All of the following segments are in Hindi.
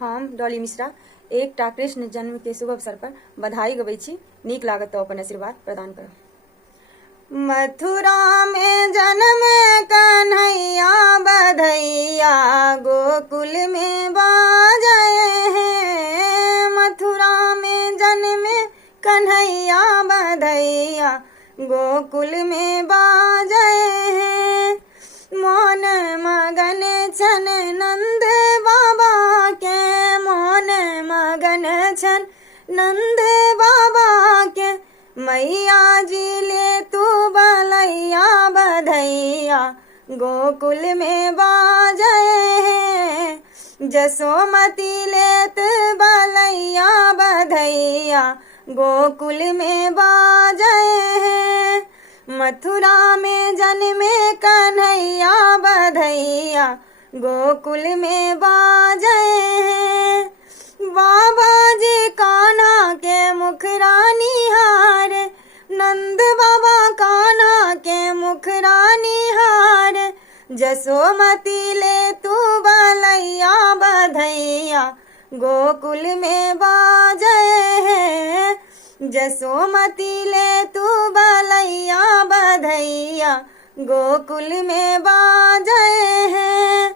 हम डॉली मिश्रा एक टा कृष्ण जन्म के शुभ अवसर पर बधाई गबै छी। नीक लागत तो अपन आशीर्वाद प्रदान करब। मथुरा में जन्म कन्हैया बधैया गोकुल में बाजे हैं। मथुरा में जन्म कन्हैया बधैया गोकुल में बाजे हैं। मोन मगन छन नंद बाबा के, मोन मगन छन नंद बाबा के। मैया जी ले तू बलैया बधैया गोकुल में बाजे हैं। जसोमती लेत बलैया बधैया गोकुल में बाजे हैं। मथुरा में जन्मे कन्हैया बधैया गोकुल में बाजे हैं। बाबा जी कान्हा के मुखरा निहारे, नंद बाबा कान्हा के मुखरा निहारे। जसोमती ले तू बलैया बधैया गोकुल में बाजे हैं। जसोमती ले तू बलैया बधैया गोकुल में बाजे हैं।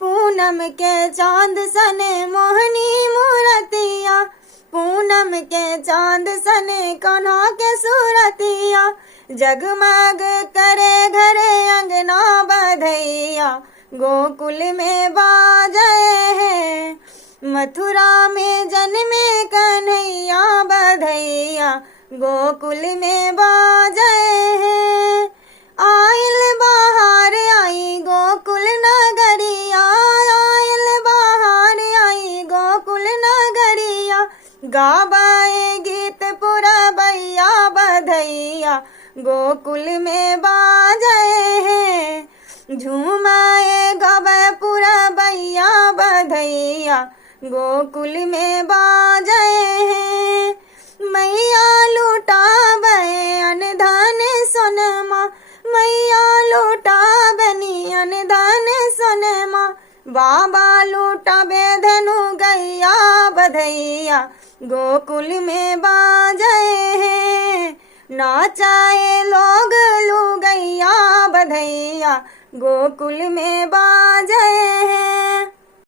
पूनम के चांद सने मोहनी मूरतिया, पूनम के चांद सने कान्हा के सूरतिया। जगमग करे घरे अंगना बधैया गोकुल में बाजे हैं। मथुरा में जन्मे कन्हैया बधैया गोकुल में बाजे हैं। आइल बाहर आई गोकुल नगरिया, आइल बाहर आई गोकुल नगरिया। गाबाए गीत पुरबैया बधैया गोकुल में बाजे हैं। झूमाए गबे पुरबैया बधैया गोकुल में बाजे हैं। मैया लुटाबे अनधन सोनमा, मैया लुटाबनी अनधन सोनमा। बाबा लुटाबे धनु गैया बधैया गोकुल में बाजे हैं। नाचाए लोग लुगैया बधैया गोकुल में बाजे हैं।